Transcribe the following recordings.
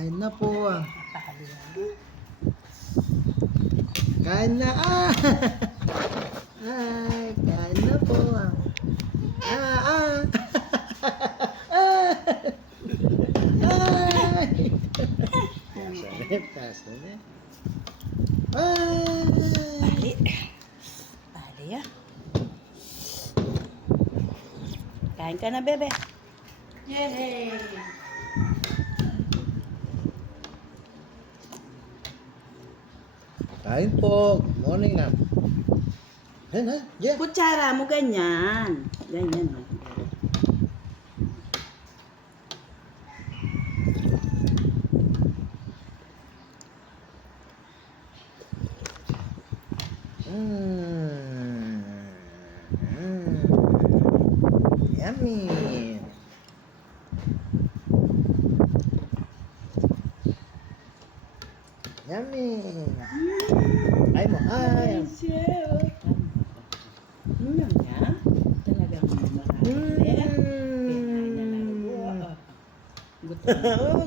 Kain na po. Kain na. Ay, kain na po. Ah. Ay. Taas na. Ay. Bali ah. Kain ka na, bebe. Yay! Kain po. Good morning na. Yan ha? Yeah. Kutsara mo ganyan. Ganyan. Yummy. Yummy. Ay mo, ay. Yun nga. Talagang marami.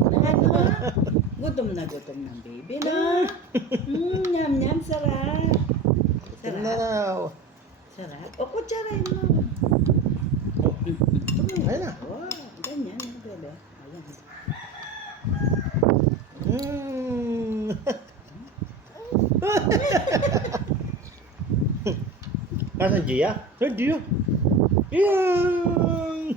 Kinain na lang. Gutom na baby na. Nyam nyam, sarap. Ito na raw. Sarap. O, kutsarain mo. Ayun na. Wow, ganyan, bebe. Ayan. Kasan Gia? Saan Gia? Yan!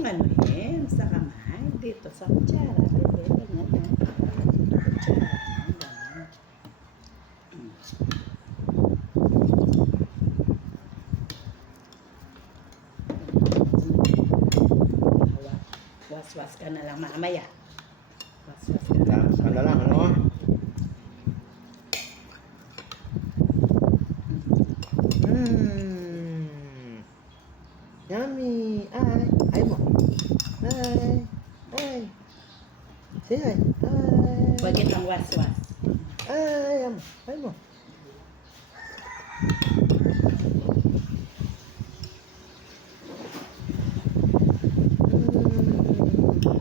Ano yun? Sa kamay. Dito sa kutsara. Bebe, ganyan. Kutsara. Ganyan. Was-was ka na lang mamaya. Was-was ka na lang. Saan na lang, ano? Yummy! Ay mo! Ay! Say hi! Ay! Huwag itang was-was. Ay mo!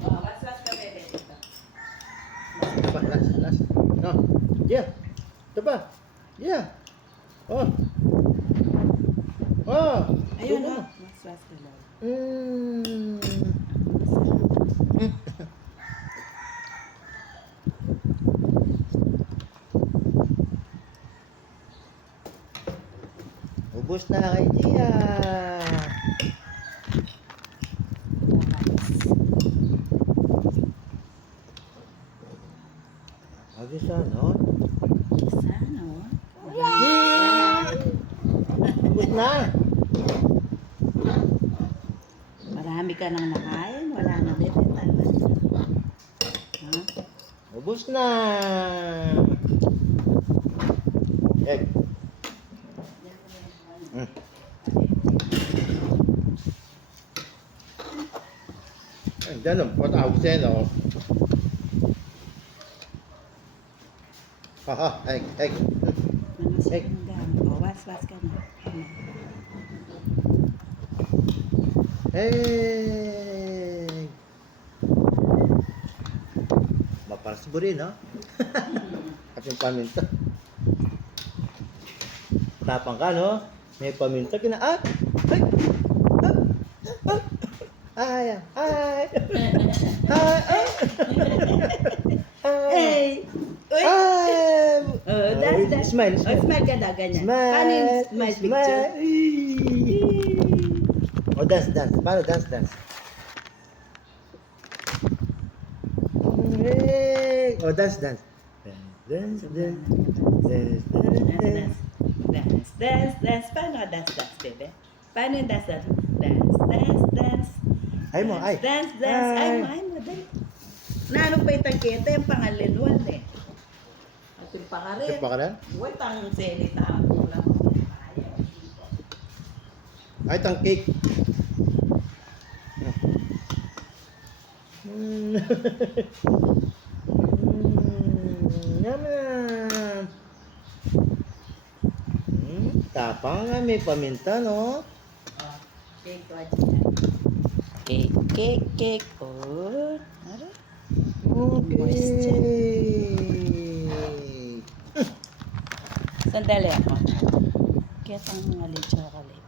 Oh, was-was ka, bebe. Dito. Ito pa, last. No! Yeah! Ito pa! Yeah! Oh! Ayun, Tubo oh. mo. Was-was ka lang. Ubus na kay Gia! Abis ano? Sana, oh. Ubus na! Marami ka nang nakain. Wala na din. Ha? Ubus na! Egg. Ay, dyan ang patawag sa'yo, no? Haha, egg. Namasok Hey. ng gamit. Oh, was-was ka na. Egg! Maparas mo rin, no? At yung paminta. Tapang ka, no? May paminta, kinaat! Ay! Ay! Ay! Hey! Uy! Ay! Oh, that's. Smile. Oh, smile ka daw, ganyan. Paano yung smile picture? Oh, dance. Paano dance? Oh, dance. Dance. Paano ka dance, bebe? Paano yung dance? Dance. Ay mo, ay. Dance. Ay mo, dali. Naano pa yung tangketa, yung pangalinwan eh. At yung pakarin. Ito pa ka rin? Uy, tang selita ang ulam. Ay, tang cake. Naman. Tapang nga, may paminta, no? Cake to Ajita. Cake. Cake. Oh. Ara. Okay. Sandali ako. Kaya ang mga chocolate.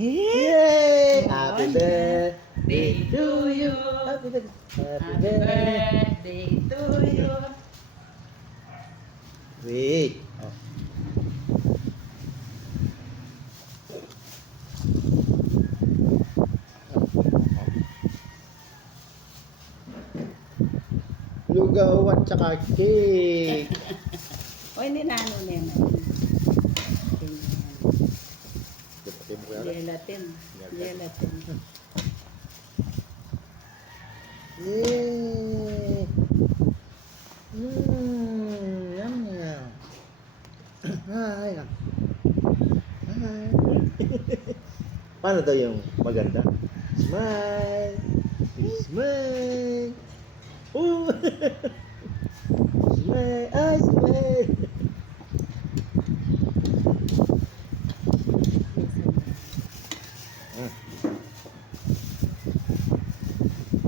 Yay! Happy birthday to you. Happy birthday. Happy birthday. birthday to you. Wait. Oh. Lugaw at saka cake. O, hindi na ano na yan. Dapatin mo yan. Gelatin. Gelatin. Yay! Yummy. Hi. Hi. Paano daw yung maganda? Smile. Smile. Oh. Smile. Ay, smile.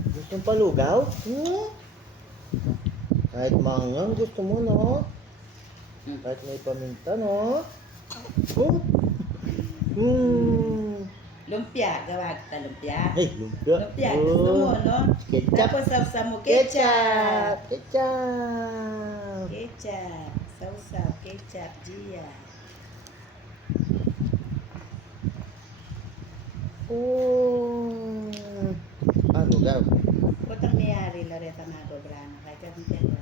Gusto mong palugaw? Kahit mangang gusto mo, no? Kahit may paminta, no? Oh. Lumpia. Gawa kita lumpia. Ay, lumpia. Lumpia. Gusto mo, no? Ketchup. Tapos sausaw mo ketchup. Ketchup. Ketchup. Sausaw. Ketchup. Gia. Oh. Ah, lugaw. Kutang niyari, Loretta Magobrano. Kaya kami tayo.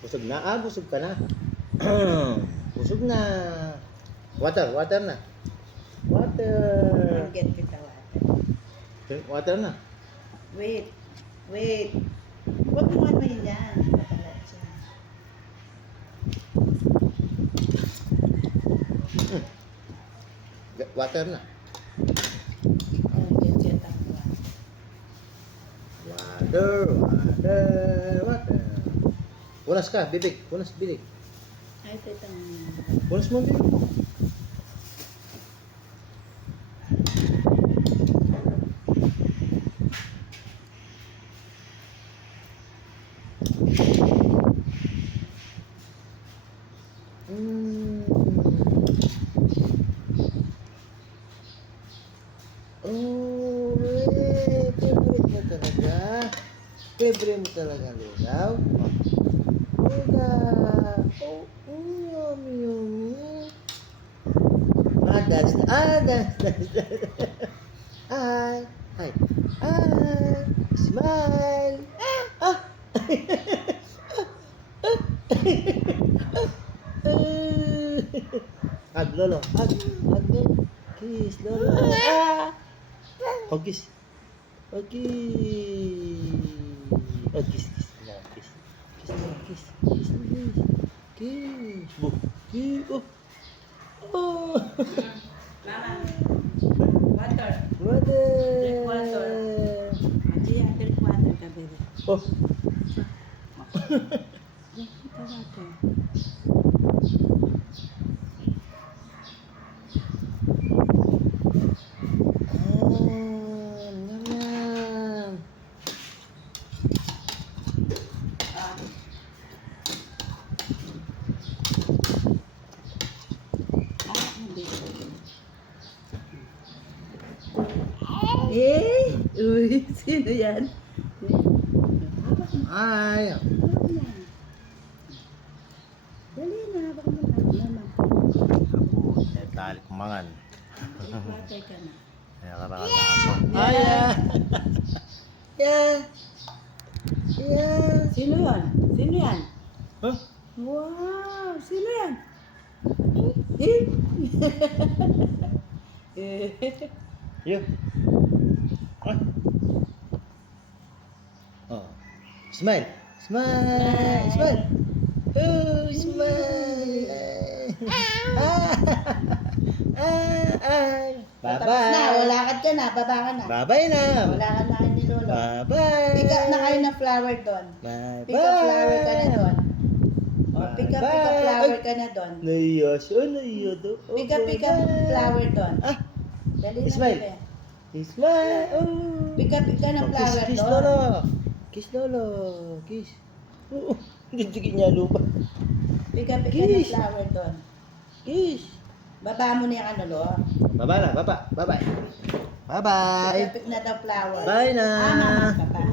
Busog na? Ah, busog ka na. Busog na. Water na. Water. Get kita water. Water na. Wait. Huwag mo ano yun yan. Matalat siya. Water na. Get ang water. Water. Punas ka, bibig. Punas, bibig. Ay, ito itong... Punas mo, bibig. Oh, favorite mo talaga. Favorite mo talaga, lugaw. Lugaw. Oh, yummy. Dance. Hi. Smile. Ah. Hug, Lolo. Hug, Lolo. Kiss, Lolo. Ah. Oh, kiss. Oh, kiss. Oh, kiss. Kiss. Oh, kiss. Oh. Oh. Mama, water. Water. Drink water. Gia, drink water ka, baby. Oh. Drink water. Yum. Uy, sino yan? Ay. Dali na, baka naman. Tali kumangan. Water ka na. Kaya karangan ako. Ay. Yeah. Sino yan? Sino yan? Huh? Wow, sino yan? Yeah. Ah. Oh. Smile. Oh, smile. Ah. Tapos Bye-bye. na, walakad ka na, baba ka na. Bye-bye na. Walakad na kayo ni Lolo. Bye-bye. Pick up na kayo ng flower doon. Bye-bye. Pick up flower ka na doon. O, pick up flower ka na doon. Naiya siya, naiya daw. Oh, Pick up flower doon. Ah, Dali na, Ismail. bebe. Ismail. Oh. Pick up ng flower Kiss doon. Lolo. Kiss Lolo. Kiss. Oo. Didikit niya lupa. Pick up ng Kiss. flower doon. Kiss. Baba mo na yung ano, Lo. Baba na, baba. Bye-bye. Bye-bye. Pick up na daw flower. Bye na. Ah, mama, baba.